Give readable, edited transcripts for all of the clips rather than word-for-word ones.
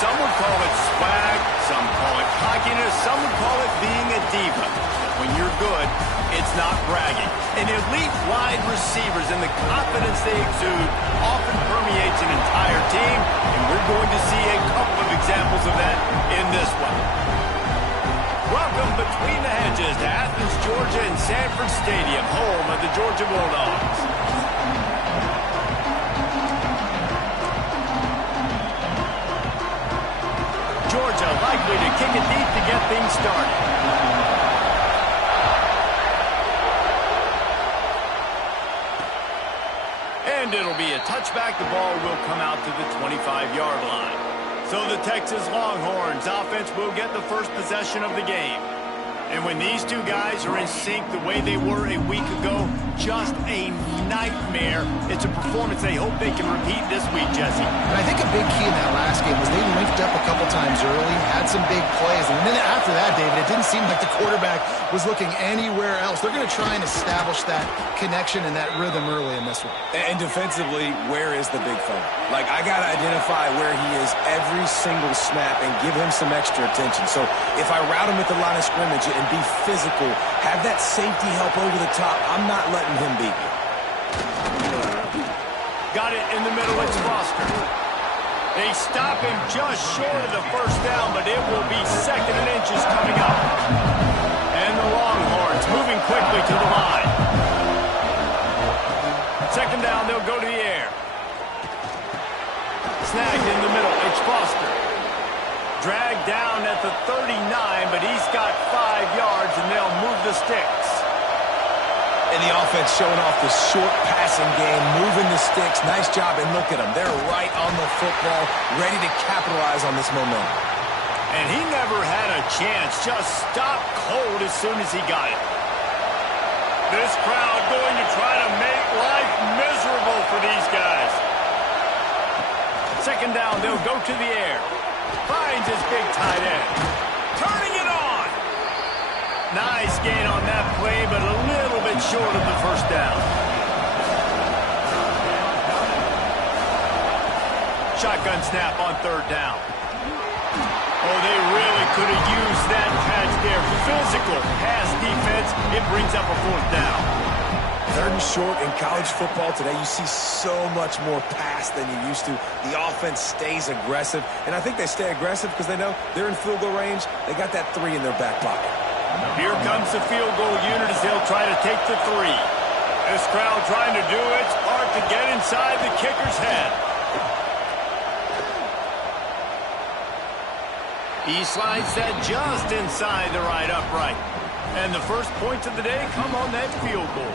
Some would call it swag, some call it cockiness, some would call it being a diva. When you're good, it's not bragging. And elite wide receivers and the confidence they exude often permeates an entire team, and we're going to see a couple of examples of that in this one. Welcome between the hedges to Athens, Georgia and Sanford Stadium, home of the Georgia Bulldogs. Georgia likely to kick it deep to get things started. And it'll be a touchback. The ball will come out to the 25-yard line. So the Texas Longhorns offense will get the first possession of the game. And when these two guys are in sync the way they were a week ago, just a nightmare. It's a performance they hope they can repeat this week, Jesse. And I think a big key in that last game was they linked up a couple times early, had some big plays, and then after that, David, it didn't seem like the quarterback was looking anywhere else. They're going to try and establish that connection and that rhythm early in this one. And defensively, where is the big fella? Like, I got to identify where he is every single snap and give him some extra attention. So if I route him at the line of scrimmage and be physical, have that safety help over the top, I'm not letting him beat me. Got it in the middle, it's Foster. They stop him just short of the first down, but it will be second and inches coming up. And the Longhorns moving quickly to the line. Second down, they'll go to the air. Snagged in the middle, it's Foster. Dragged down at the 39, but he's got 5 yards, and they'll move the sticks. And the offense showing off the short passing game, moving the sticks. Nice job, and look at them. They're right on the football, ready to capitalize on this momentum. And he never had a chance, just stopped cold as soon as he got it. This crowd going to try to make life miserable for these guys. Second down, they'll go to the air. Finds his big tight end. Turning it on. Nice gain on that play, but a little bit short of the first down. Shotgun snap on third down. Oh, they really could have used that catch there. Physical pass defense. It brings up a fourth down. Third and short in college football today, you see so much more pass than you used to. The offense stays aggressive, and I think they stay aggressive because they know they're in field goal range. They got that 3 in their back pocket. Here comes the field goal unit as they'll try to take the 3. This crowd trying to do its part to get inside the kicker's head. He slides that just inside the right upright. And the first points of the day come on that field goal.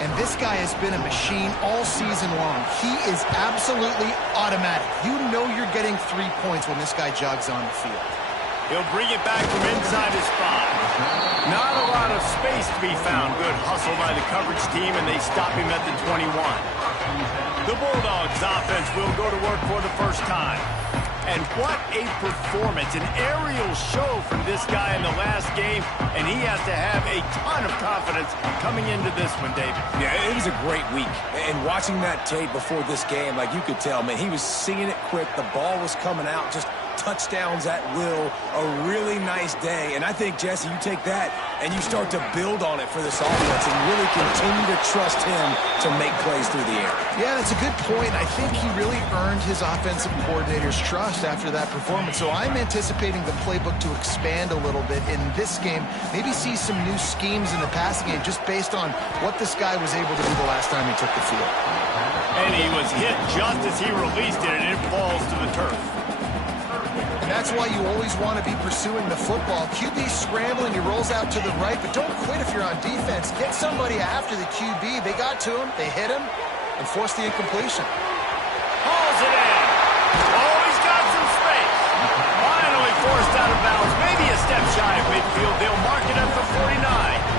And this guy has been a machine all season long. He is absolutely automatic. You know you're getting 3 points when this guy jogs on the field. He'll bring it back from inside his 5. Not a lot of space to be found. Good hustle by the coverage team, and they stop him at the 21. The Bulldogs offense will go to work for the first time. And what a performance, an aerial show from this guy in the last game, and he has to have a ton of confidence coming into this one, David. Yeah, it was a great week. And watching that tape before this game, like you could tell, man, he was seeing it quick. The ball was coming out, just touchdowns at will. A really nice day. And I think, Jesse, you take that and you start to build on it for this offense and really continue to trust him to make plays through the air. Yeah, that's a good point. I think he really earned his offensive coordinator's trust after that performance. So I'm anticipating the playbook to expand a little bit in this game. Maybe see some new schemes in the passing game just based on what this guy was able to do the last time he took the field. And he was hit just as he released it, and it falls to the turf. And that's why you always want to be pursuing the football. QB scrambling, he rolls out to the right, but don't quit if you're on defense. Get somebody after the QB. They got to him, they hit him, and forced the incompletion. Hauls it in. Oh, he's got some space. Finally forced out of bounds. Maybe a step shy of midfield. They'll mark it at the 49.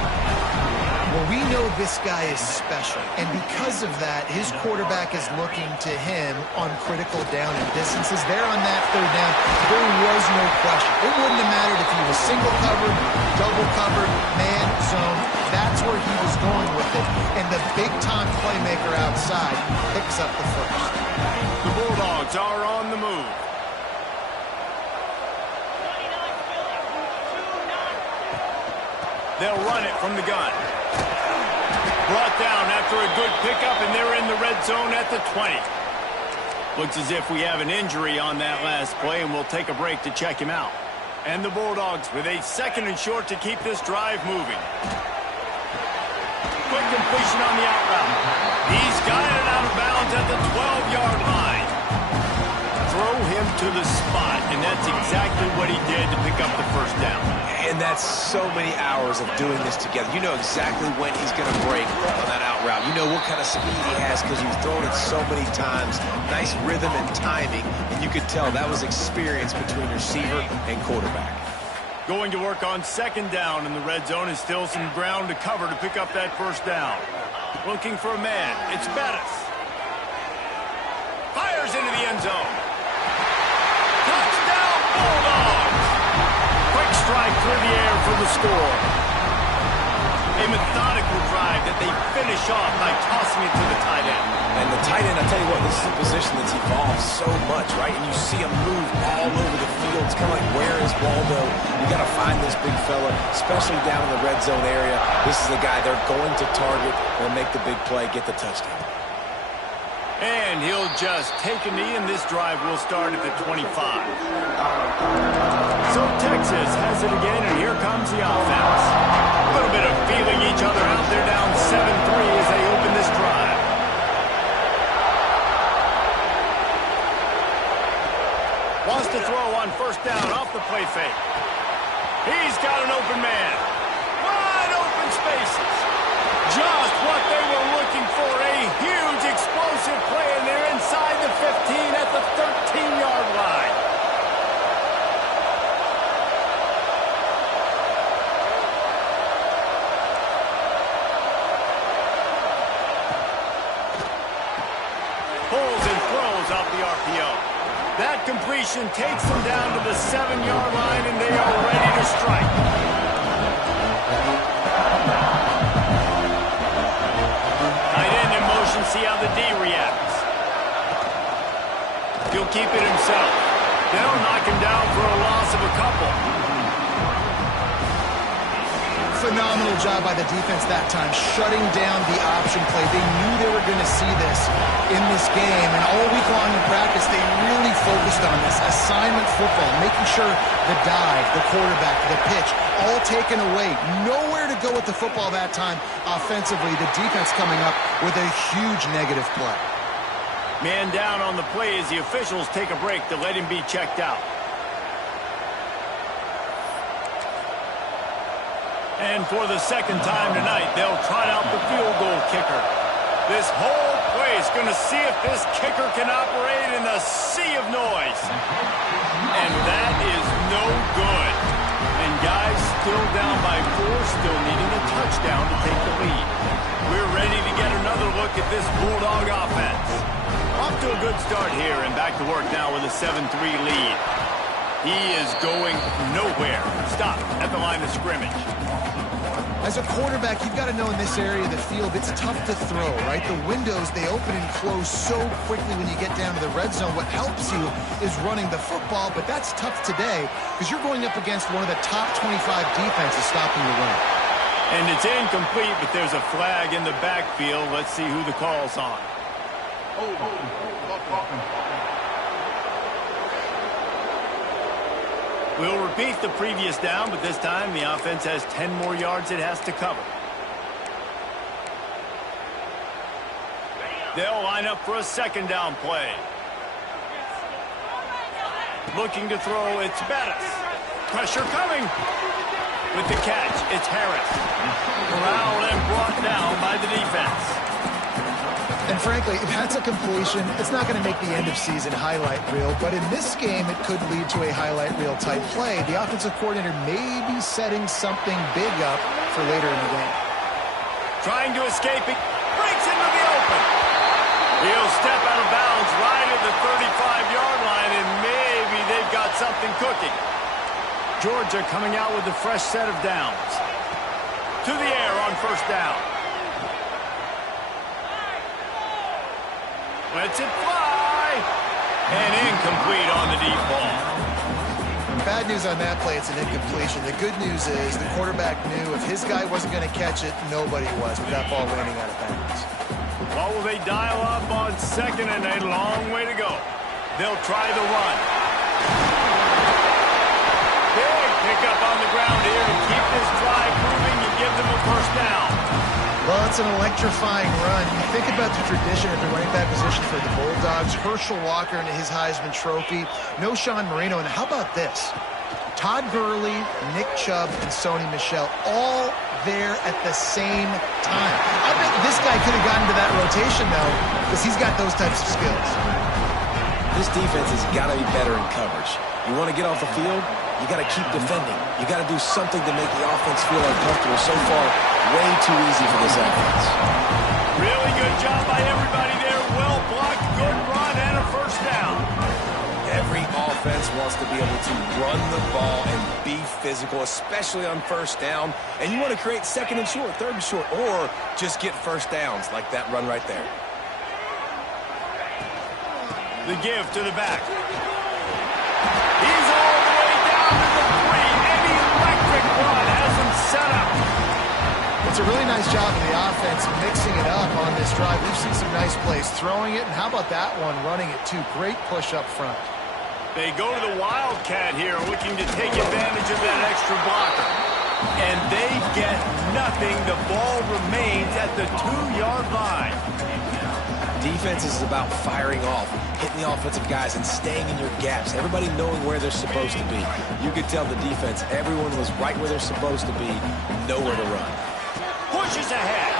Well, we know this guy is special, and because of that, his quarterback is looking to him on critical down and distances. There on that third down, there was no question. It wouldn't have mattered if he was single covered, double covered, man, zone. That's where he was going with it, and the big-time playmaker outside picks up the first. The Bulldogs are on the move. They'll run it from the gun. Brought down after a good pickup, and they're in the red zone at the 20. Looks as if we have an injury on that last play, and we'll take a break to check him out. And the Bulldogs with a 2nd and short to keep this drive moving. Quick completion on the out route. He's got it out of bounds at the 12-yard line. Throw him to the spot, and that's exactly what he did to pick up the first down. And that's so many hours of doing this together. You know exactly when he's going to break on that out route. You know what kind of speed he has because you've thrown it so many times. Nice rhythm and timing, and you could tell that was experience between receiver and quarterback. Going to work on 2nd down in the red zone is still some ground to cover to pick up that first down. Looking for a man. It's Bettis. Fires into the end zone. Touchdown, Bulldogs! Quick strike through the air for the score. A methodical drive that they finish off by tossing it to the tight end. And the tight end, I tell you what, this is a position that's evolved so much, right? And you see him move all over the field. It's kind of like, where is Waldo? You got to find this big fella, especially down in the red zone area. This is the guy they're going to target and make the big play, get the touchdown. And he'll just take a knee, and this drive will start at the 25. So Texas has it again, and here comes the offense. A little bit of feeling each other out. They're down 7-3 as they open this drive. Wants to throw on 1st down off the play fake. He's got an open man. Wide open spaces. Just what they were looking for. A huge explosive play, and they're inside the 15 at the 13-yard line. Pulls and throws off the RPO. That completion takes them down to the 7-yard line, and they are ready to strike. Tight end in motion, see how the D reacts. He'll keep it himself. They'll knock him down for a loss of a couple. Phenomenal job by the defense that time, shutting down the option play. They knew they were going to see this in this game, and all week long in practice, they really focused on this. Assignment football, making sure the dive, the quarterback, the pitch, all taken away. Nowhere to go with the football that time offensively. The defense coming up with a huge negative play. Man down on the play as the officials take a break to let him be checked out. And for the 2nd time tonight, they'll trot out the field goal kicker. This whole place going to see if this kicker can operate in a sea of noise. And that is no good. And guys still down by 4, still needing a touchdown to take the lead. We're ready to get another look at this Bulldog offense. Off to a good start here, and back to work now with a 7-3 lead. He is going nowhere. Stop at the line of scrimmage. As a quarterback, you've got to know in this area of the field, it's tough to throw, right? The windows, they open and close so quickly when you get down to the red zone. What helps you is running the football, but that's tough today because you're going up against one of the top 25 defenses stopping the run. And it's incomplete, but there's a flag in the backfield. Let's see who the call's on. We'll repeat the previous down, but this time the offense has 10 more yards it has to cover. They'll line up for a 2nd down play. Looking to throw, it's Bettis. Pressure coming. With the catch, it's Harris. Corralled and brought down by the defense. And frankly, if that's a completion, it's not going to make the end-of-season highlight reel. But in this game, it could lead to a highlight reel type play. The offensive coordinator may be setting something big up for later in the game. Trying to escape it. Breaks into the open. He'll step out of bounds right at the 35-yard line, and maybe they've got something cooking. Georgia coming out with a fresh set of downs. To the air on 1st down. Lets it fly. And incomplete on the deep ball. Bad bad news on that play, it's an incompletion. The good news is the quarterback knew if his guy wasn't going to catch it, nobody was with that ball landing out of bounds. Well, will they dial up on second and a long way to go? They'll try the run. Big pickup on the ground here to keep this drive moving and give them a first down. Well, it's an electrifying run. You think about the tradition at the running back position for the Bulldogs. Herschel Walker and his Heisman Trophy. No Sean Marino. And how about this? Todd Gurley, Nick Chubb, and Sony Michel all there at the same time. I bet this guy could have gotten to that rotation, though, because he's got those types of skills. This defense has got to be better in coverage. You want to get off the field, you got to keep defending. You got to do something to make the offense feel uncomfortable. So far, way too easy for this offense. Really good job by everybody there. Well blocked, good run, and a first down. Every offense wants to be able to run the ball and be physical, especially on first down. And you want to create second and short, third and short, or just get first downs like that run right there. The give to the back. He's all the way down to the 3. An electric run has him set up. It's a really nice job of the offense mixing it up on this drive. We've seen some nice plays throwing it, and how about that one running it too? Great push up front. They go to the Wildcat here, looking to take advantage of that extra blocker. And they get nothing. The ball remains at the 2-yard line. Defense is about firing off, hitting the offensive guys, and staying in your gaps. Everybody knowing where they're supposed to be. You could tell the defense, everyone was right where they're supposed to be, nowhere to run. Pushes ahead.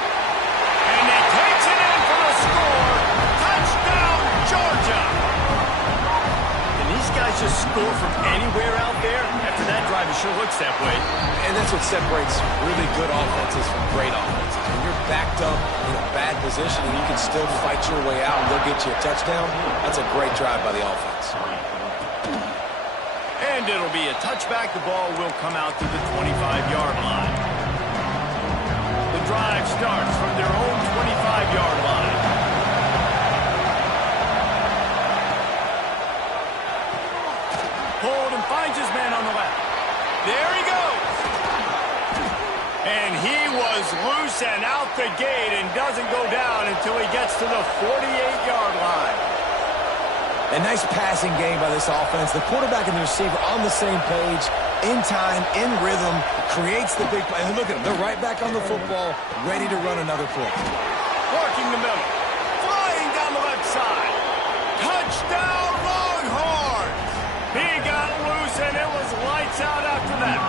And he takes it in for a score. Touchdown, Georgia. And these guys just score from anywhere out there? After that drive, it sure looks that way. And that's what separates really good offenses from great offenses. When you're backed up in a bad position and you can still fight your way out and they'll get you a touchdown, that's a great drive by the offense. And it'll be a touchback. The ball will come out to the 25-yard line. The drive starts from their own 25-yard line. Hold and finds his man on the left. There he goes. And he was loose and out the gate and doesn't go down until he gets to the 48-yard line. A nice passing game by this offense. The quarterback and the receiver on the same page, in time, in rhythm, creates the big play. And look at them. They're right back on the football, ready to run another play. Working the middle. Flying down the left side. Touchdown, Longhorns! He got loose, and it was lights out after that.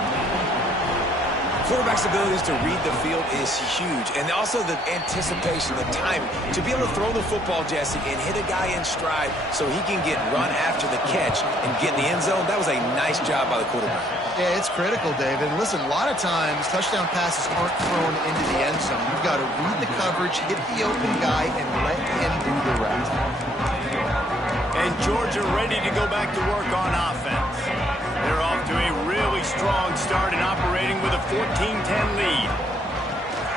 Quarterback's abilities to read the field is huge, and also the anticipation, the timing. To be able to throw the football, Jesse, and hit a guy in stride so he can get run after the catch and get in the end zone, that was a nice job by the quarterback. Yeah, it's critical, David. Listen, a lot of times touchdown passes aren't thrown into the end zone. You've got to read the coverage, hit the open guy, and let him do the rest. And Georgia ready to go back to work on offense. They're off to a really strong start and operating with a 14-10 lead.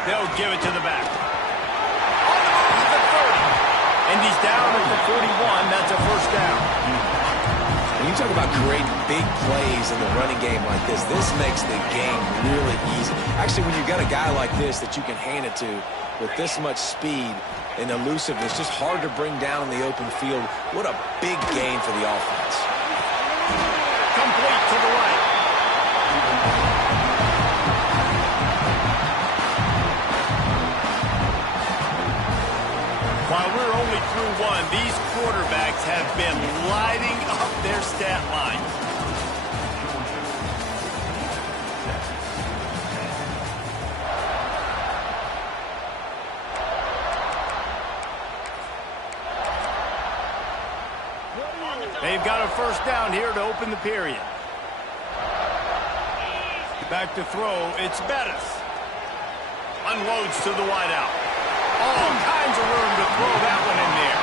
They'll give it to the back. On the move at the 30. And he's down at the 41. That's a first down. When you talk about creating big plays in the running game like this makes the game really easy. Actually, when you've got a guy like this that you can hand it to with this much speed and elusiveness, just hard to bring down in the open field. What a big gain for the offense. Complete to the right. While we're only through one, these quarterbacks have been lighting up their stat lines. They've got a first down here to open the period. Back to throw, it's Bettis. Unloads to the wideout. All kinds of room to throw that one in there.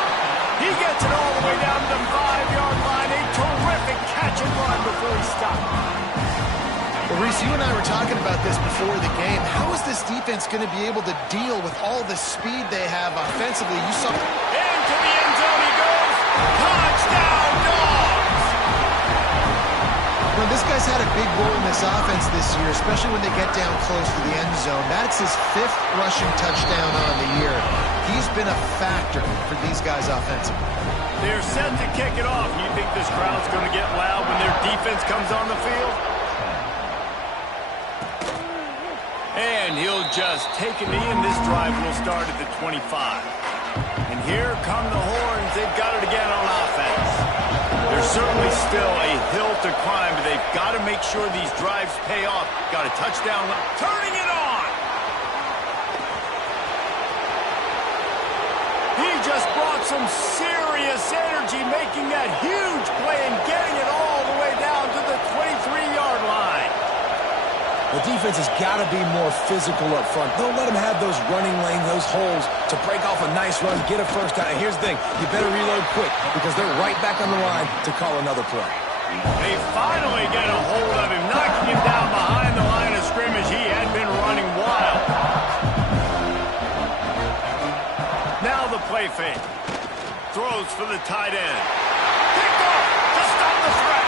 He gets it all the way down to the 5-yard line. A terrific catch and run before he stopped. Well, Reese, you and I were talking about this before the game. How is this defense going to be able to deal with all the speed they have offensively? You saw... Into the end zone he goes. Touchdown, Dogs! Well, know, this guy's had a big role in this offense this year, especially when they get down close to the end zone. That's his 5th rushing touchdown on the year. He's been a factor for these guys offensively. They're set to kick it off. You think this crowd's going to get loud when their defense comes on the field? And he'll just take a knee, and this drive will start at the 25. And here come the horns. They've got it again on offense. There's certainly still a hill to climb, but they've got to make sure these drives pay off. Got a touchdown. Turning it on! He just brought some serious energy, making that huge play and getting it all the way down to the 23-yard line. The defense has got to be more physical up front. Don't let them have those running lanes, those holes to break off a nice run, get a first down. And here's the thing, you better reload quick because they're right back on the line to call another play. They finally get a hold of him, knocking him down behind the line of scrimmage. He had been running wild. Now the play fake. Throws for the tight end. Pick off to stop the threat.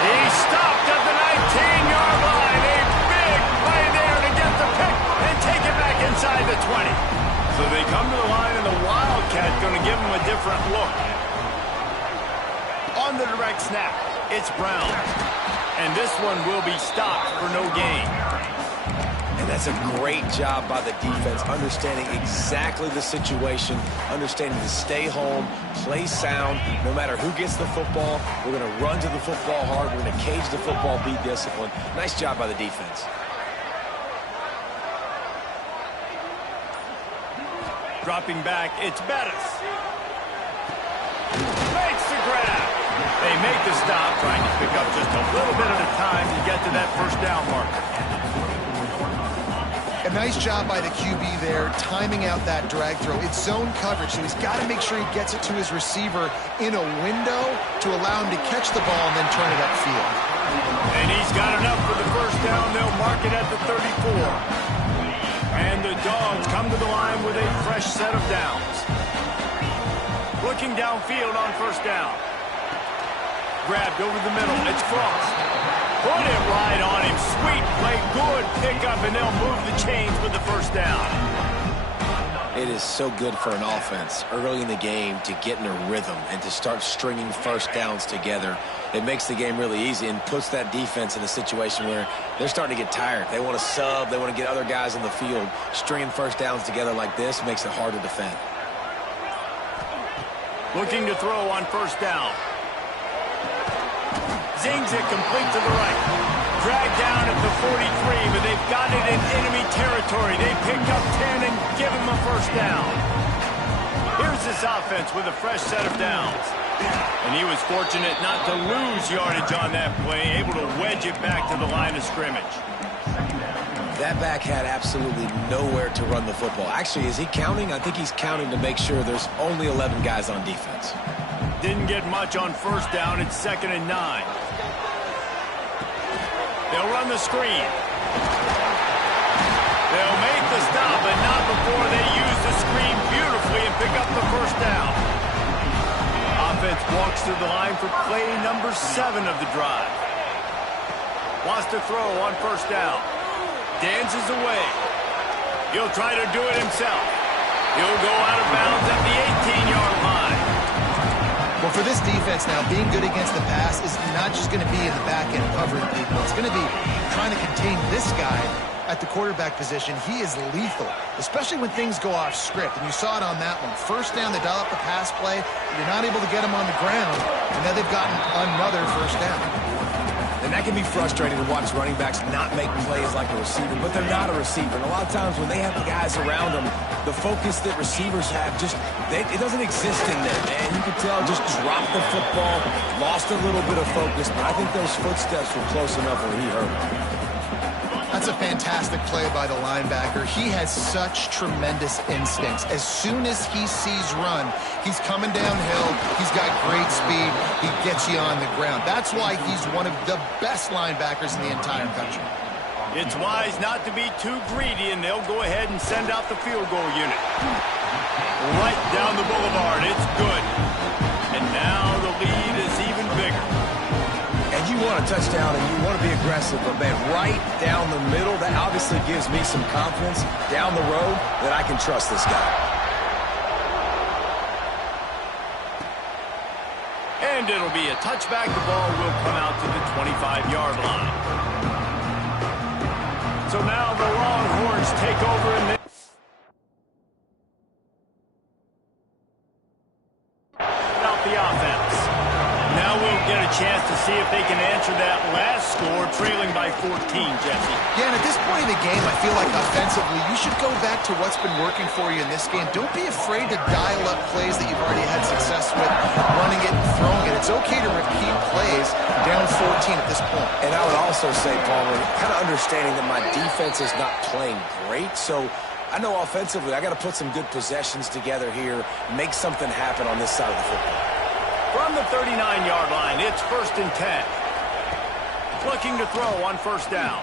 He stopped at the 19-yard line. A big play there to get the pick and take it back inside the 20. So they come to the line, and the Wildcat going to give them a different look. On the direct snap, it's Brown. And this one will be stopped for no gain. And that's a great job by the defense, understanding exactly the situation, understanding to stay home, play sound. No matter who gets the football, we're going to run to the football hard. We're going to cage the football, be disciplined. Nice job by the defense. Dropping back, it's Bettis. Makes the grab. They make the stop, trying to pick up just a little bit at a time to get to that first down marker. A nice job by the QB there, timing out that drag throw. It's zone coverage, so he's got to make sure he gets it to his receiver in a window to allow him to catch the ball and then turn it upfield. And he's got enough for the first down. They'll mark it at the 34. And the Dogs come to the line with a fresh set of downs. Looking downfield on first down. Grabbed over the middle. It's Frost. Put it right on him. Sweet play. Good pickup, and they'll move the chains with the first down. It is so good for an offense early in the game to get in a rhythm and to start stringing first downs together. It makes the game really easy and puts that defense in a situation where they're starting to get tired. They want to sub. They want to get other guys on the field. Stringing first downs together like this makes it hard to defend. Looking to throw on first down. Zings it complete to the right. Dragged down at the 43, but they've got it in enemy territory. They pick up 10 and give him a first down. Here's this offense with a fresh set of downs. And he was fortunate not to lose yardage on that play, able to wedge it back to the line of scrimmage. That back had absolutely nowhere to run the football. Actually, is he counting? I think he's counting to make sure there's only 11 guys on defense. Didn't get much on first down. It's 2nd and 9. They'll run the screen. They'll make the stop, but not before they use the screen beautifully and pick up the first down. Offense walks through the line for play number 7 of the drive. Wants to throw on first down. Dances away. He'll try to do it himself. He'll go out of bounds at the 18-yard line. Well, for this defense now, being good against the pass is not just going to be in the back end covering people. It's going to be trying to contain this guy at the quarterback position. He is lethal, especially when things go off script. And you saw it on that one. First down, they dial up the pass play. You're not able to get him on the ground, and now they've gotten another first down. And that can be frustrating to watch running backs not make plays like a receiver, but they're not a receiver. And a lot of times when they have the guys around them, the focus that receivers have it doesn't exist in them. And you can tell just dropped the football, lost a little bit of focus, but I think those footsteps were close enough where he hurt him. That's a fantastic play by the linebacker. He has such tremendous instincts. As soon as he sees run, he's coming downhill. He's got great speed. He gets you on the ground. That's why he's one of the best linebackers in the entire country. It's wise not to be too greedy, and they'll go ahead and send out the field goal unit. Right down the boulevard. It's good. And now the lead is even bigger. And you want a touchdown and you want to be aggressive, but man, right down the middle, that obviously gives me some confidence down the road that I can trust this guy. And it'll be a touchback. The ball will come out to the 25-yard line. So now the Longhorns take over in the offense. Now we'll get a chance to see if they can answer that last score, trailing by 14, Jesse. Yeah, and at this point in the game, I feel like offensively, you should go back to what's been working for you in this game. Don't be afraid to dial up plays that you've already had success with, running it and throwing it. It's okay to repeat plays down 14 at this point. And I would also say, Palmer, kind of understanding that my defense is not playing great, so I know offensively I got to put some good possessions together here, make something happen on this side of the football. From the 39-yard line, it's 1st and 10. Looking to throw on 1st down.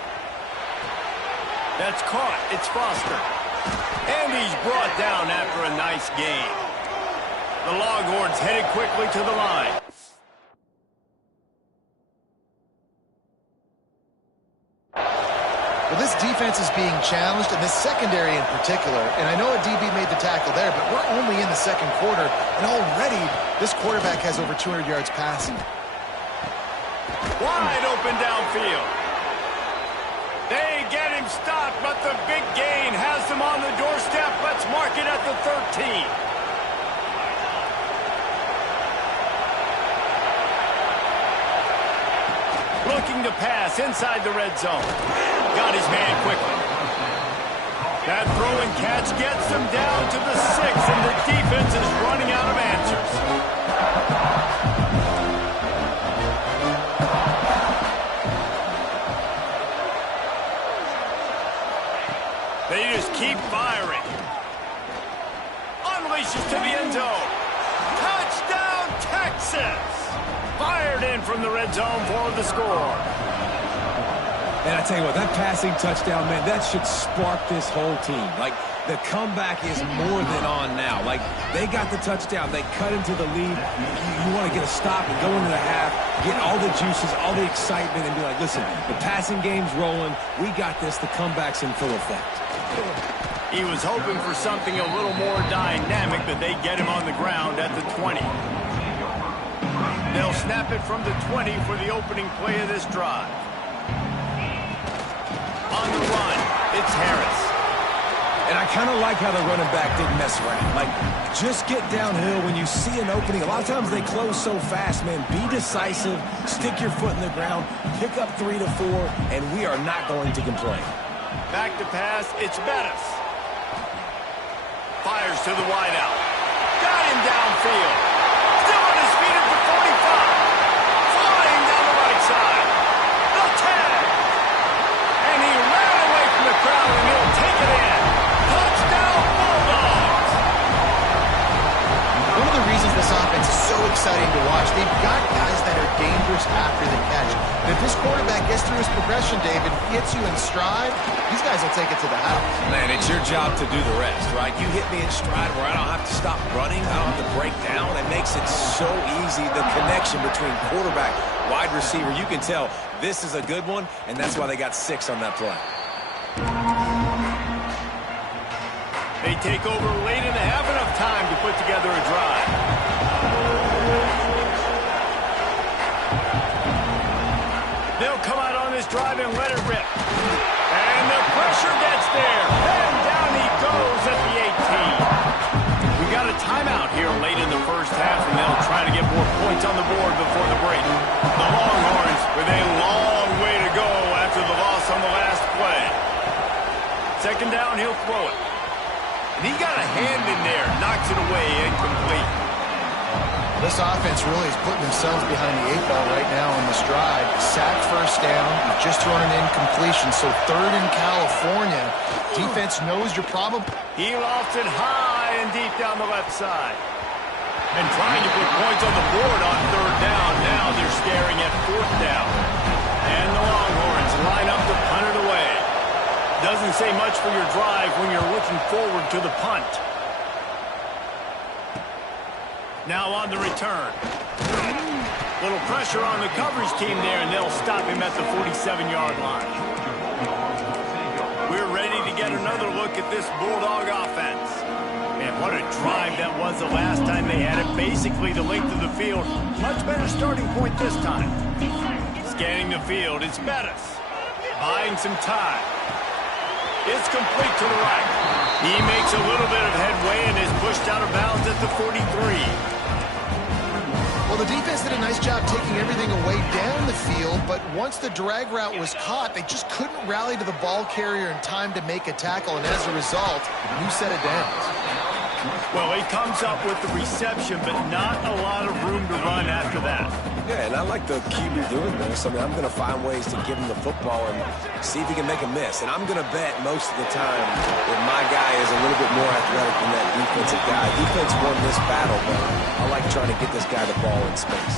That's caught. It's Foster. And he's brought down after a nice gain. The Longhorns headed quickly to the line. Well, this defense is being challenged, and this secondary in particular. And I know a DB made the tackle there, but we're only in the second quarter, and already this quarterback has over 200 yards passing. Wide open downfield. They get him stopped, but the big gain has them on the doorstep. Let's mark it at the 13. Looking to pass inside the red zone. Got his man quickly. That throw and catch gets him down to the 6, and the defense is running out of answers. They just keep firing. Unleashes to the end zone. Touchdown, Texas! Fired in from the red zone for the score. And I tell you what, that passing touchdown, man, that should spark this whole team. Like, the comeback is more than on now. Like, they got the touchdown. They cut into the lead. You want to get a stop and go into the half, get all the juices, all the excitement, and be like, listen, the passing game's rolling. We got this. The comeback's in full effect. He was hoping for something a little more dynamic, but they get him on the ground at the 20. They'll snap it from the 20 for the opening play of this drive. On the run, it's Harris. And I kind of like how the running back didn't mess around. Like, just get downhill when you see an opening. A lot of times they close so fast, man. Be decisive, stick your foot in the ground, pick up 3 to 4, and we are not going to complain. Back to pass, it's Bettis. Fires to the wideout. Got him downfield. Still on his feet at the 45. Flying down the right side. The 10. And he ran away from the crowd, and he'll take it in. Touchdown, Bulldogs. One of the reasons this offense is so exciting to watch, they've got guys that are dangerous after the catch. And if this quarterback gets through his progression, David, hits you in stride, these guys will take it to the house. Man, it's your job to do the rest, right? You hit me in stride where I don't have to stop running. I don't have to break down. It makes it so easy, the connection between quarterback, wide receiver. You can tell this is a good one, and that's why they got 6 on that play. They take over late and have enough time to put together a drive. They'll come out on this drive and let it rip. And the pressure gets there. And down he goes at the 18. We got a timeout here late in the first half, and they'll try to get more points on the board before the break. The Longhorns with a long way to go after the loss on the last play. Second down, he'll throw it. And he got a hand in there, knocks it away, incomplete. This offense really is putting themselves behind the 8 ball right now on this drive. Sacked first down. You've just thrown an incompletion. So 3rd in California. Defense knows your problem. He lofts it high and deep down the left side. And trying to put points on the board on 3rd down. Now they're staring at 4th down. And the Longhorns line up to punt it away. Doesn't say much for your drive when you're looking forward to the punt. Now on the return. Little pressure on the coverage team there, and they'll stop him at the 47-yard line. We're ready to get another look at this Bulldog offense. Man, what a drive that was the last time they had it. Basically the length of the field. Much better starting point this time. Scanning the field, it's Bettis. Buying some time. It's complete to the right. He makes a little bit of headway and is pushed out of bounds at the 43. Well, the defense did a nice job taking everything away down the field, but once the drag route was caught, they just couldn't rally to the ball carrier in time to make a tackle, and as a result, new set of downs. Well, he comes up with the reception, but not a lot of room to run after that. Yeah, and I like the QB doing this. I mean, I'm going to find ways to give him the football and see if he can make a miss. And I'm going to bet most of the time that my guy is a little bit more athletic than that defensive guy. Defense won this battle, but I like trying to get this guy the ball in space.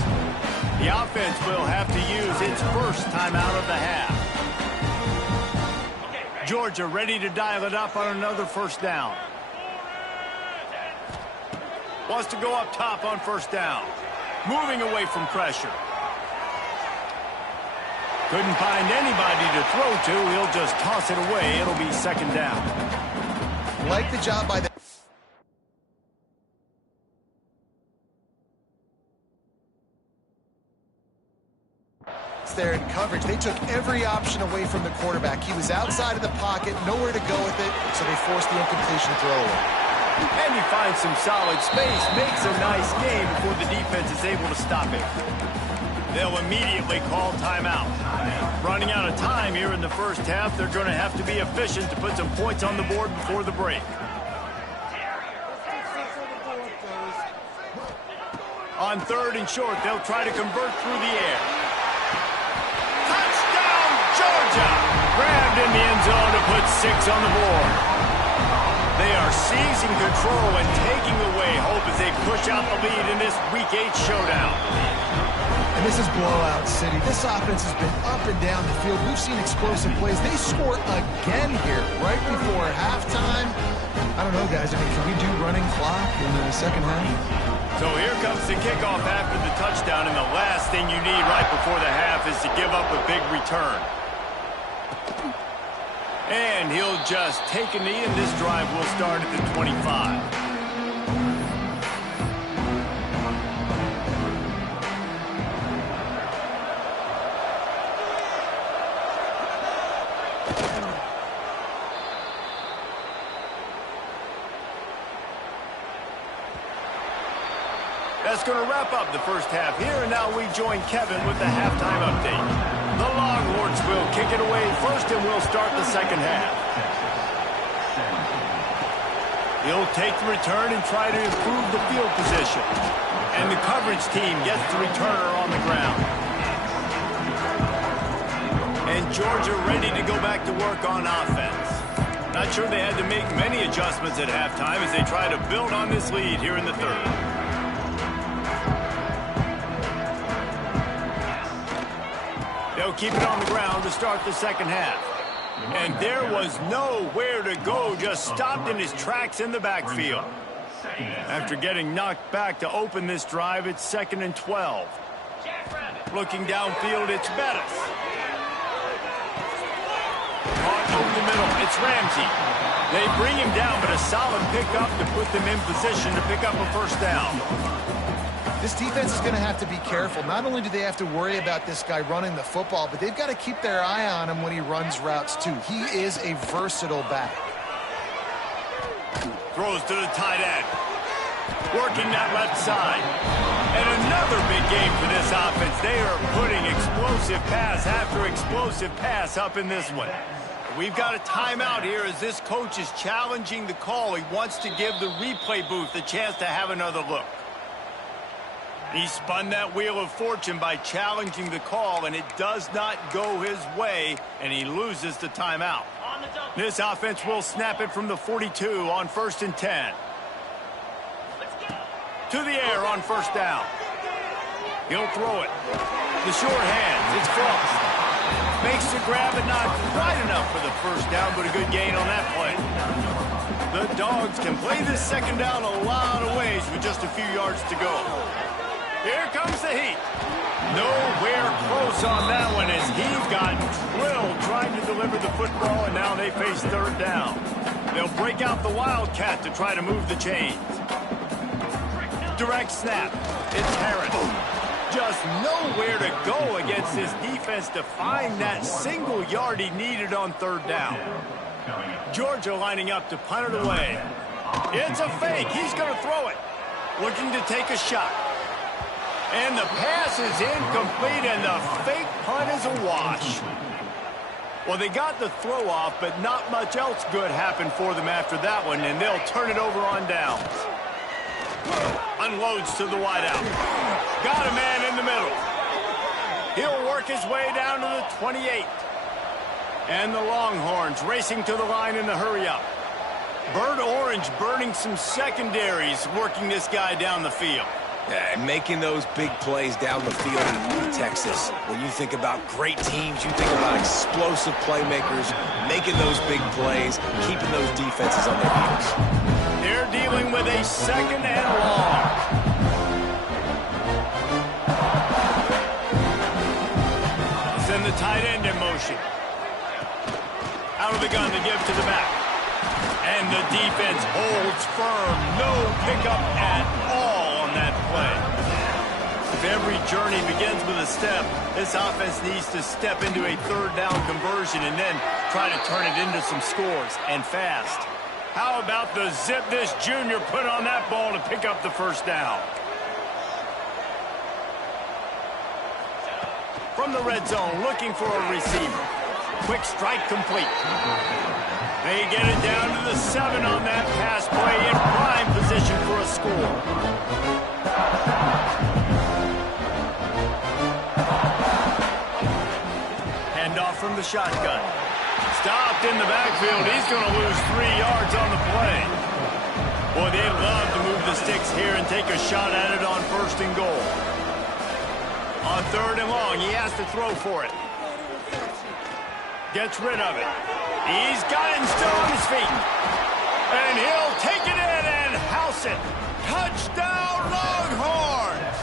The offense will have to use its first timeout of the half. Georgia ready to dial it up on another first down. Wants to go up top on first down. Moving away from pressure. Couldn't find anybody to throw to. He'll just toss it away. It'll be second down. Like the job by the... there in coverage. They took every option away from the quarterback. He was outside of the pocket, nowhere to go with it, so they forced the incompletion throwaway. And he finds some solid space, makes a nice game before the defense is able to stop him. They'll immediately call timeout. Running out of time here in the first half, they're going to have to be efficient to put some points on the board before the break. On third and short, they'll try to convert through the air. Touchdown, Georgia! Grabbed in the end zone to put 6 on the board. They are seizing control and taking away hope as they push out the lead in this Week 8 showdown. And this is blowout city. This offense has been up and down the field. We've seen explosive plays. They score again here right before halftime. I don't know, guys. I mean, can we do running clock in the second half? So here comes the kickoff after the touchdown, and the last thing you need right before the half is to give up a big return. And he'll just take a knee, and this drive will start at the 25. That's going to wrap up the first half here, and now we join Kevin with the halftime update. The Longhorns will kick it away first, and we'll start the second half. He'll take the return and try to improve the field position. And the coverage team gets the returner on the ground. And Georgia ready to go back to work on offense. Not sure they had to make many adjustments at halftime as they try to build on this lead here in the third. They'll keep it on the ground to start the second half. And there was nowhere to go, just stopped in his tracks in the backfield. After getting knocked back to open this drive, it's 2nd and 12. Looking downfield, it's Bettis. Caught over the middle, it's Ramsey. They bring him down, but a solid pickup to put them in position to pick up a first down. This defense is going to have to be careful. Not only do they have to worry about this guy running the football, but they've got to keep their eye on him when he runs routes, too. He is a versatile back. Throws to the tight end. Working that left side. And another big game for this offense. They are putting explosive pass after explosive pass up in this one. We've got a timeout here as this coach is challenging the call. He wants to give the replay booth a chance to have another look. He spun that wheel of fortune by challenging the call, and it does not go his way, and he loses the timeout. This offense will snap it from the 42 on 1st and 10. To the air on first down. He'll throw it. The short hands, it's close. Makes the grab, but not quite enough for the first down, but a good gain on that play. The Dogs can play this second down a lot of ways with just a few yards to go. Here comes the heat. Nowhere close on that one as he's got drilled trying to deliver the football, and now they face third down. They'll break out the Wildcat to try to move the chains. Direct snap. It's Harris. Just nowhere to go against this defense to find that single yard he needed on third down. Georgia lining up to punt it away. It's a fake. He's going to throw it. Looking to take a shot. And the pass is incomplete, and the fake punt is a wash. Well, they got the throw off, but not much else good happened for them after that one, and they'll turn it over on downs. Unloads to the wideout. Got a man in the middle. He'll work his way down to the 28. And the Longhorns racing to the line in the hurry-up. Bird Orange burning some secondaries, working this guy down the field. Yeah, and making those big plays down the field in Texas. When you think about great teams, you think about explosive playmakers, making those big plays, keeping those defenses on their heels. They're dealing with a second and long. Send the tight end in motion. Out of the gun to give to the back. And the defense holds firm. No pickup at all on that play. If every journey begins with a step, this offense needs to step into a third down conversion and then try to turn it into some scores, and fast. How about the zip this junior put on that ball to pick up the first down? From the red zone, looking for a receiver. Quick strike complete. They get it down to the 7 on that pass play, in prime position for a score. Handoff from the shotgun. Stopped in the backfield. He's going to lose 3 yards on the play. Boy, they'd love to move the sticks here and take a shot at it on first and goal. On third and long, he has to throw for it. Gets rid of it. He's got it and still on his feet. And he'll take it in and house it. Touchdown, Longhorns!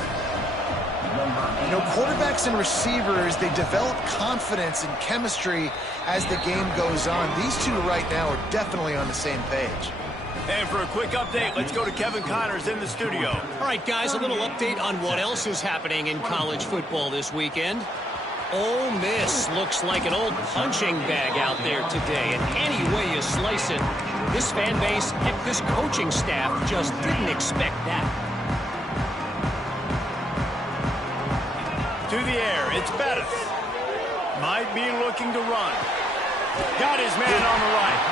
You know, quarterbacks and receivers, they develop confidence and chemistry as the game goes on. These two right now are definitely on the same page. And for a quick update, let's go to Kevin Connors in the studio. All right, guys, a little update on what else is happening in college football this weekend. Ole Miss looks like an old punching bag out there today, and any way you slice it, this fan base, heck, this coaching staff just didn't expect that. To the air, it's Bettis. Might be looking to run. Got his man on the right.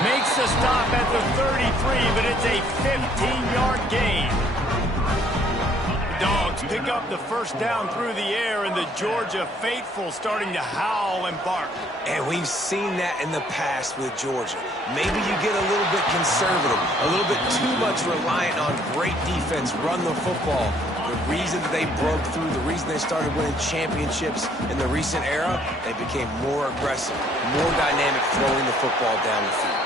Makes the stop at the 33, but it's a 15-yard gain. Dogs pick up the first down through the air, and the Georgia faithful starting to howl and bark. And we've seen that in the past with Georgia. Maybe you get a little bit conservative, a little bit too much reliant on great defense, run the football. The reason they broke through, the reason they started winning championships in the recent era, they became more aggressive, more dynamic throwing the football down the field.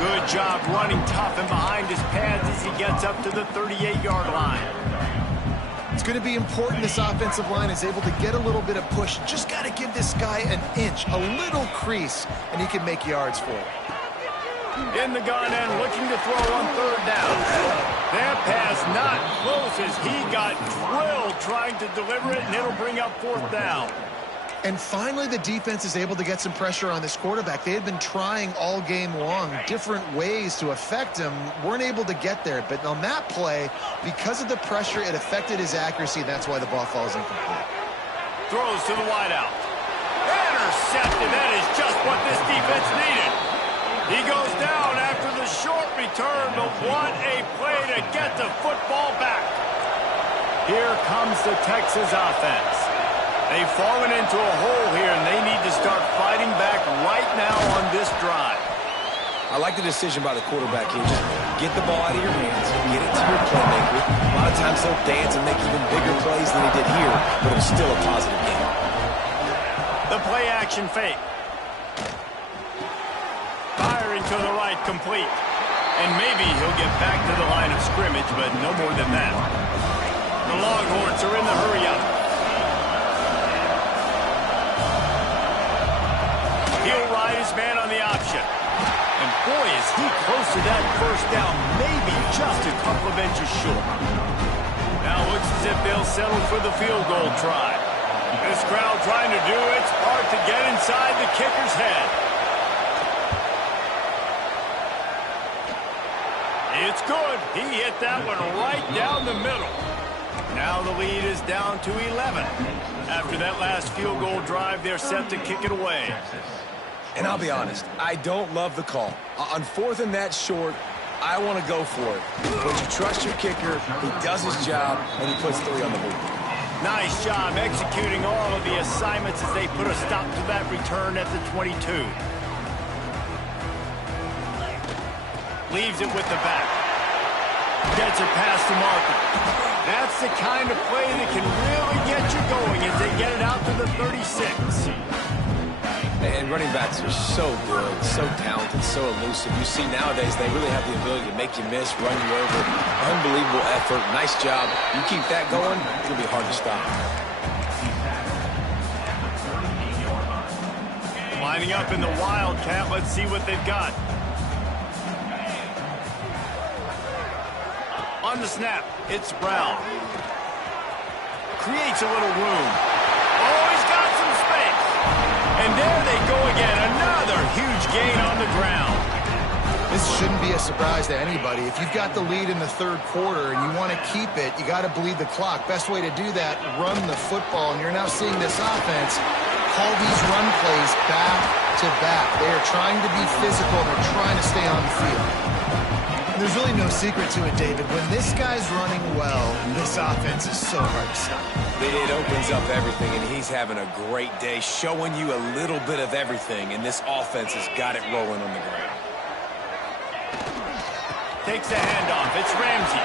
Good job running tough and behind his pads as he gets up to the 38-yard line. It's going to be important this offensive line is able to get a little bit of push. Just got to give this guy an inch, a little crease, and he can make yards for it. In the gun and looking to throw on third down. That pass not close as he got drilled trying to deliver it, and it'll bring up fourth down. And finally, the defense is able to get some pressure on this quarterback. They had been trying all game long different ways to affect him. Weren't able to get there. But on that play, because of the pressure, it affected his accuracy. That's why the ball falls incomplete. Throws to the wideout. Intercepted. That is just what this defense needed. He goes down after the short return, but what a play to get the football back. Here comes the Texas offense. They've fallen into a hole here, and they need to start fighting back right now on this drive. I like the decision by the quarterback here. Just get the ball out of your hands, get it to your playmaker. A lot of times he'll dance and make even bigger plays than he did here, but it was still a positive game. The play-action fake. Firing to the right, complete. And maybe he'll get back to the line of scrimmage, but no more than that. The Longhorns are in the hurry-up. He'll ride his man on the option. And boy, is he close to that first down, maybe just a couple of inches short. Now looks as if they'll settle for the field goal try. This crowd trying to do its part to get inside the kicker's head. It's good. He hit that one right down the middle. Now the lead is down to 11. After that last field goal drive, they're set to kick it away. And I'll be honest, I don't love the call. On 4th and that short, I want to go for it. But you trust your kicker, he does his job, and he puts 3 on the board. Nice job executing all of the assignments as they put a stop to that return at the 22. Leaves it with the back. Gets it past the marker. That's the kind of play that can really get you going as they get it out to the 36. And running backs are so good, so talented, so elusive. You see nowadays they really have the ability to make you miss, run you over. Unbelievable effort. Nice job. You keep that going, it'll be hard to stop. Lining up in the Wildcat. Let's see what they've got. On the snap, it's Brown. Creates a little room. Oh, he's got some space. And there they go again. Another huge gain on the ground. This shouldn't be a surprise to anybody. If you've got the lead in the third quarter and you want to keep it, you got to bleed the clock. Best way to do that, run the football. And you're now seeing this offense call these run plays back to back. They are trying to be physical. They're trying to stay on the field. There's really no secret to it, David. When this guy's running well, this offense is so hard to stop. It opens up everything, and he's having a great day, showing you a little bit of everything, and this offense has got it rolling on the ground. Takes the handoff. It's Ramsey.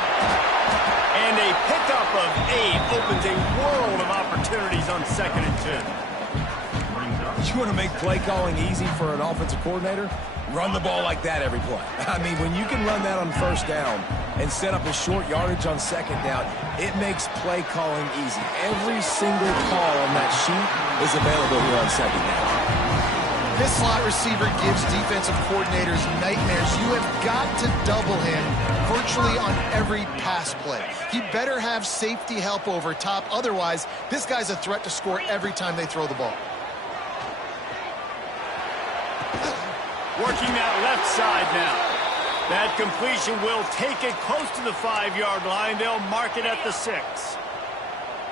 And a pickup of 8 opens a world of opportunities on 2nd and 2. You want to make play calling easy for an offensive coordinator? Run the ball like that every play. I mean, when you can run that on 1st down and set up a short yardage on 2nd down, it makes play calling easy. Every single call on that sheet is available here on 2nd down. This slot receiver gives defensive coordinators nightmares. You have got to double him virtually on every pass play. He better have safety help over top. Otherwise, this guy's a threat to score every time they throw the ball. Working that left side now. That completion will take it close to the 5-yard line. They'll mark it at the 6.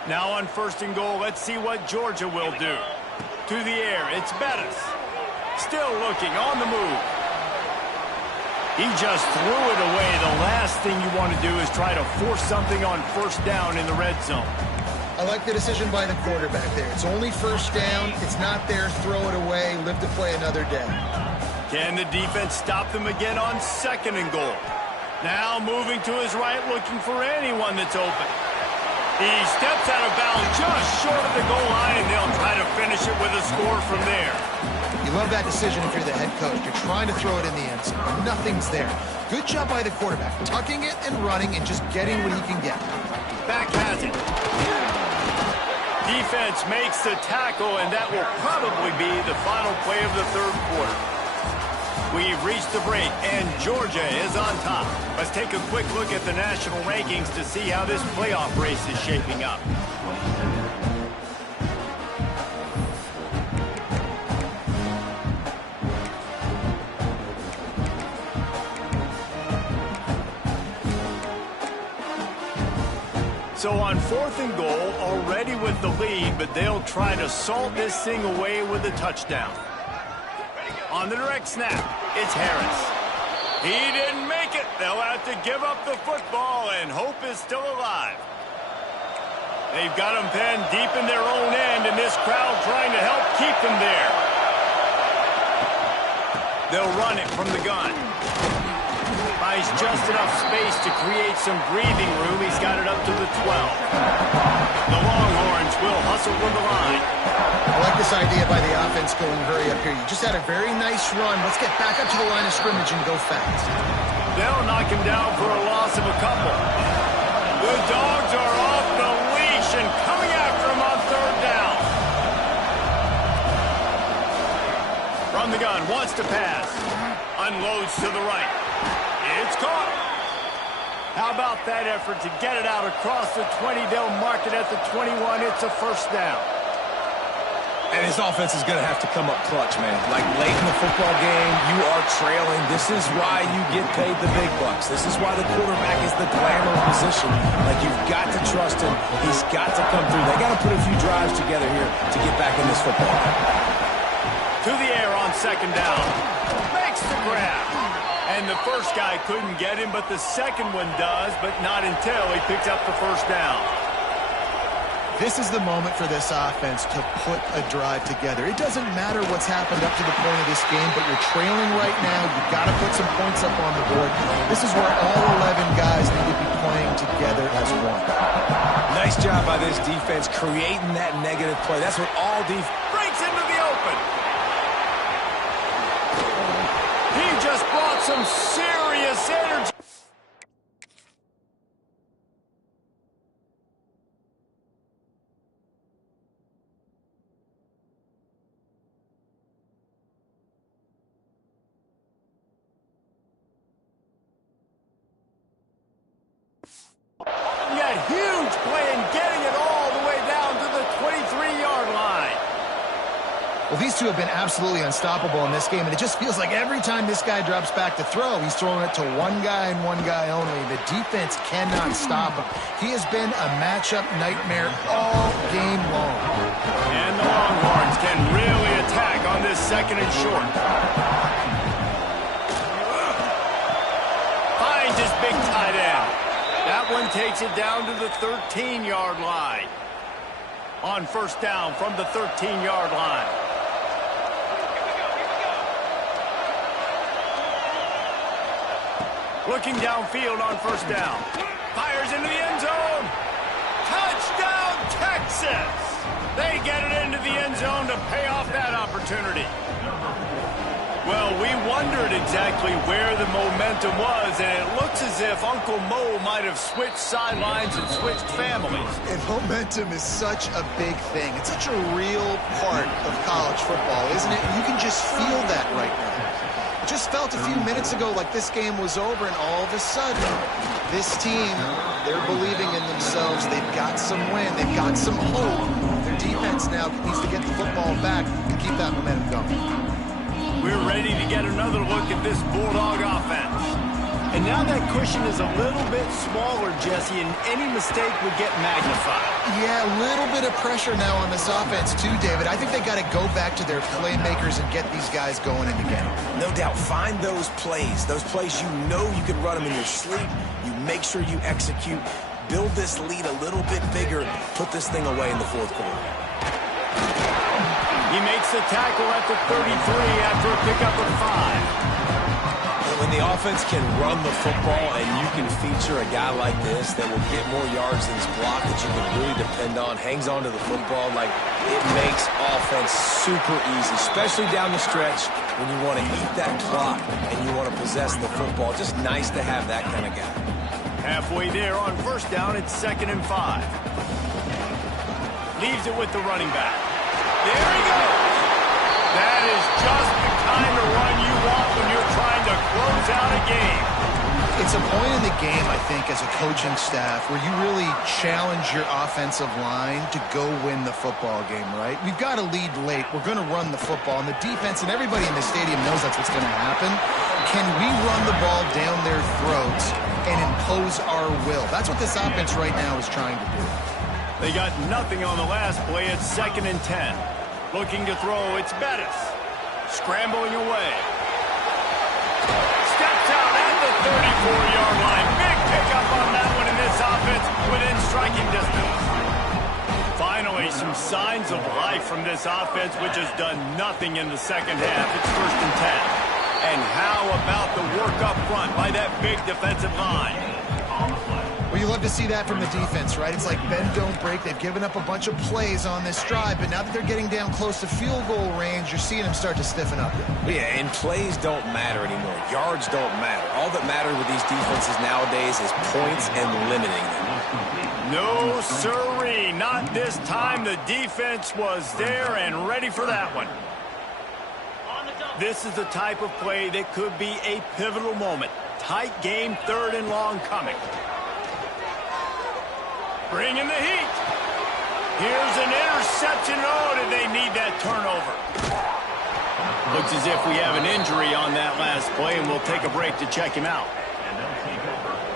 Now on 1st and goal, let's see what Georgia will do. To the air, it's Bettis. Still looking, on the move. He just threw it away. The last thing you want to do is try to force something on 1st down in the red zone. I like the decision by the quarterback there. It's only 1st down. It's not there. Throw it away. Live to play another day. Can the defense stop them again on 2nd and goal? Now moving to his right, looking for anyone that's open. He steps out of bounds just short of the goal line, and they'll try to finish it with a score from there. You love that decision if you're the head coach. You're trying to throw it in the end zone. Nothing's there. Good job by the quarterback, tucking it and running and just getting what he can get. Back has it. Defense makes the tackle, and that will probably be the final play of the third quarter. We've reached the break, and Georgia is on top. Let's take a quick look at the national rankings to see how this playoff race is shaping up. So on 4th and goal, already with the lead, but they'll try to salt this thing away with a touchdown. On the direct snap, it's Harris. He didn't make it. They'll have to give up the football, and hope is still alive. They've got him pinned deep in their own end, and this crowd trying to help keep them there. They'll run it from the gun. Buys just enough space to create some breathing room. He's got it up to the 12. The Longhorns will hustle from the line. I like this idea by the offense going hurry up here. You just had a very nice run. Let's get back up to the line of scrimmage and go fast. They'll knock him down for a loss of a couple. The Dogs are off the formation coming after him on third down. From the gun, wants to pass. Unloads to the right. It's caught. How about that effort to get it out across the 20? They'll mark it at the 21. It's a first down. And his offense is going to have to come up clutch, man. Like late in the football game, you are trailing. This is why you get paid the big bucks. This is why the quarterback is the glamour position. Like, you've got to trust him. He's got to come through. They got to put a few drives together here to get back in this football game. To the air on second down. Makes the grab. And the first guy couldn't get him, but the second one does, but not until he picks up the first down. This is the moment for this offense to put a drive together. It doesn't matter what's happened up to the point of this game, but you're trailing right now. You've got to put some points up on the board. This is where all 11 guys need to be playing together as one. Nice job by this defense creating that negative play. That's what all defense... Breaks into the open. He just brought some serious energy. That huge play and getting it all the way down to the 23-yard line. Well, these two have been absolutely unstoppable in this game, and it just feels like every time this guy drops back to throw, he's throwing it to one guy and one guy only. The defense cannot stop him. He has been a matchup nightmare all game long. And the Longhorns can really attack on this second and short. Finds his big tight end. That one takes it down to the 13-yard line. On first down from the 13-yard line. Looking downfield on first down. Fires into the end zone. Touchdown, Texas! They get it into the end zone to pay off that opportunity. Well, we wondered exactly where the momentum was, and it looks as if Uncle Mo might have switched sidelines and switched families. And momentum is such a big thing. It's such a real part of college football, isn't it? You can just feel that right now. It just felt a few minutes ago like this game was over, and all of a sudden, this team, they're believing in themselves. They've got some win. They've got some hope. Their defense now needs to get the football back to keep that momentum going. We're ready to get another look at this Bulldog offense. And now that cushion is a little bit smaller, Jesse, and any mistake would get magnified. Yeah, a little bit of pressure now on this offense too, David. I think they got to go back to their playmakers and get these guys going in the game. No doubt. Find those plays you know you can run them in your sleep. You make sure you execute. Build this lead a little bit bigger. Put this thing away in the fourth quarter. He makes the tackle at the 33 after a pickup of 5. When the offense can run the football and you can feature a guy like this that will get more yards than his block that you can really depend on, hangs on to the football, like, it makes offense super easy, especially down the stretch when you want to eat that clock and you want to possess the football. Just nice to have that kind of guy. Halfway there on first down, it's 2nd and 5. Leaves it with the running back. There he goes. That is just the kind of run you want when you're trying to close out a game. It's a point in the game, I think, as a coaching staff, where you really challenge your offensive line to go win the football game, right? We've got to lead late. We're going to run the football, and the defense and everybody in the stadium knows that's what's going to happen. Can we run the ball down their throats and impose our will? That's what this offense right now is trying to do. They got nothing on the last play. It's 2nd and 10. Looking to throw, it's Bettis. Scrambling away. Steps out at the 34-yard line. Big pickup on that one in this offense within striking distance. Finally, some signs of life from this offense, which has done nothing in the second half. It's 1st and 10. And how about the work up front by that big defensive line? Well, you love to see that from the defense, right? It's like bend, don't break. They've given up a bunch of plays on this drive, but now that they're getting down close to field goal range, you're seeing them start to stiffen up. Yeah, and plays don't matter anymore. Yards don't matter. All that matters with these defenses nowadays is points and limiting them. No siree. not this time. The defense was there and ready for that one. This is the type of play that could be a pivotal moment. Tight game, 3rd and long coming. Bringing the heat. Here's an interception. Oh, did they need that turnover? Looks as if we have an injury on that last play, and we'll take a break to check him out.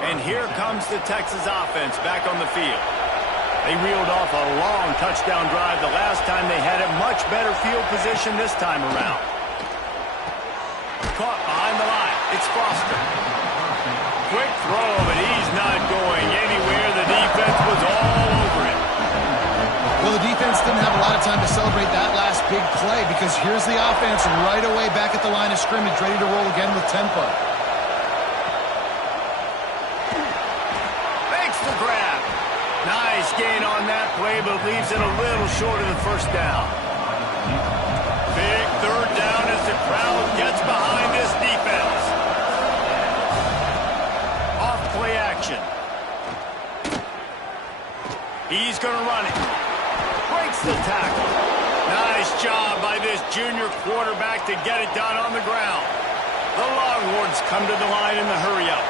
And here comes the Texas offense back on the field. They reeled off a long touchdown drive the last time they had it. Much better field position this time around. Caught behind the line. It's Foster. Quick throw, but he's not going anywhere. The defense was all over it. Well, the defense didn't have a lot of time to celebrate that last big play because here's the offense right away back at the line of scrimmage, ready to roll again with tempo. Makes the grab. Nice gain on that play, but leaves it a little short of the first down. Big 3rd down as the crowd gets behind this defense. Off play action. He's going to run it. Breaks the tackle. Nice job by this junior quarterback to get it done on the ground. The Longhorns come to the line in the hurry-up.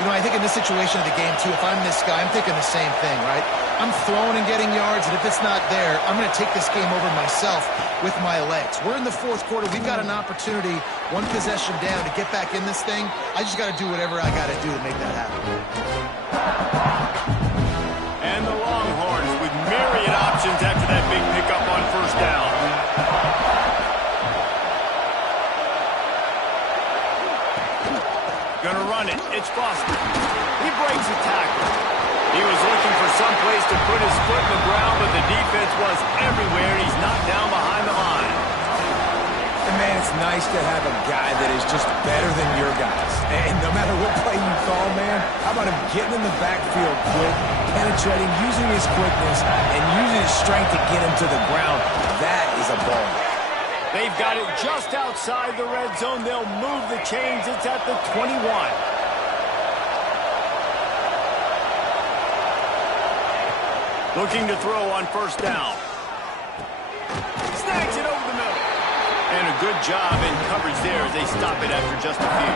You know, I think in this situation of the game, too, if I'm this guy, I'm thinking the same thing, right? I'm throwing and getting yards, and if it's not there, I'm going to take this game over myself with my legs. We're in the 4th quarter. We've got an opportunity, 1 possession down, to get back in this thing. I just got to do whatever I got to do to make that happen. And the Longhorns with myriad options after that big pickup on 1st down. Gonna run it. It's Foster. He breaks a tackle. He was looking for some place to put his foot in the ground, but the defense was everywhere. He's knocked down behind the line. And, man, it's nice to have a guy that is just better than your guys. And no matter what play you call, man, how about him getting in the backfield quick, penetrating, using his quickness, and using his strength to get him to the ground. That is a ball. They've got it just outside the red zone. They'll move the chains. It's at the 21. Looking to throw on 1st down. Snags it over the middle. And a good job in coverage there as they stop it after just a few.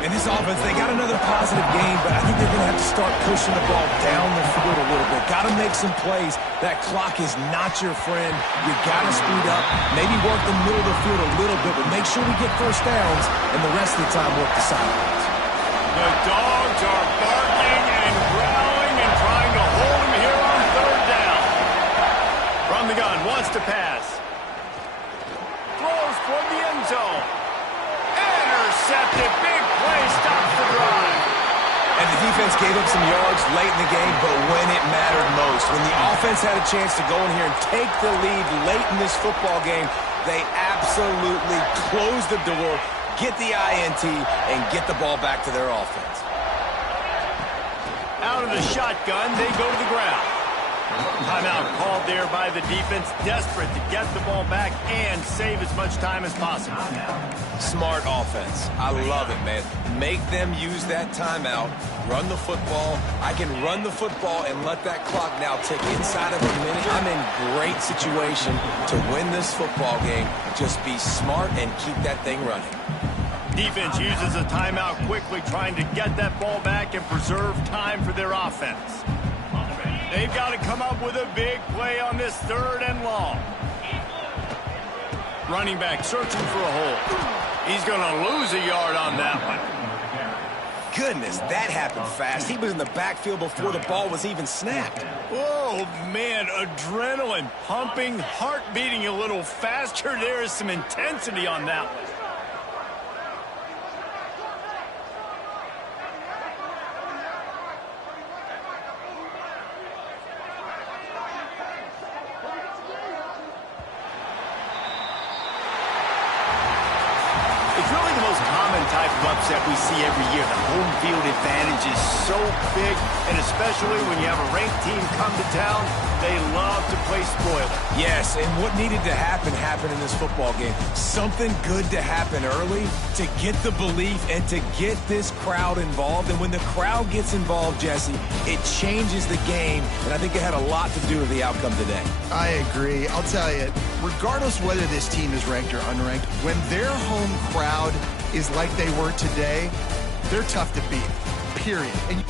In this offense, they got another positive game, but I think they're going to have to start pushing the ball down the field a little bit. Got to make some plays. That clock is not your friend. You got to speed up, maybe work the middle of the field a little bit, but make sure we get 1st downs, and the rest of the time work the sidelines. The dogs are barking and growling and trying to hold him here on 3rd down. From the gun, wants to pass. Throws for the end zone. Intercepted. Big play, stops the drive. And the defense gave up some yards late in the game, but when it mattered most, when the offense had a chance to go in here and take the lead late in this football game, they absolutely closed the door, get the INT, and get the ball back to their offense. Out of the shotgun, they go to the ground. Timeout called there by the defense, desperate to get the ball back and save as much time as possible. Smart offense. I love it, man. Make them use that timeout, run the football. I can run the football and let that clock now tick inside of a minute. I'm in great situation to win this football game. Just be smart and keep that thing running. Defense uses a timeout quickly, trying to get that ball back and preserve time for their offense. They've got to come up with a big play on this 3rd and long. Running back searching for a hole. He's going to lose a yard on that one. Goodness, that happened fast. He was in the backfield before the ball was even snapped. Oh, man, adrenaline pumping, heart beating a little faster. There is some intensity on that one. Type of upset we see every year. The home field advantage is so big, and especially when you have a ranked team come to town, they love to play spoiler. Yes, and what needed to happen happened in this football game. Something good to happen early to get the belief and to get this crowd involved. And when the crowd gets involved, Jesse, it changes the game, and I think it had a lot to do with the outcome today. I agree. I'll tell you, regardless whether this team is ranked or unranked, when their home crowd is like they were today, they're tough to beat, period. And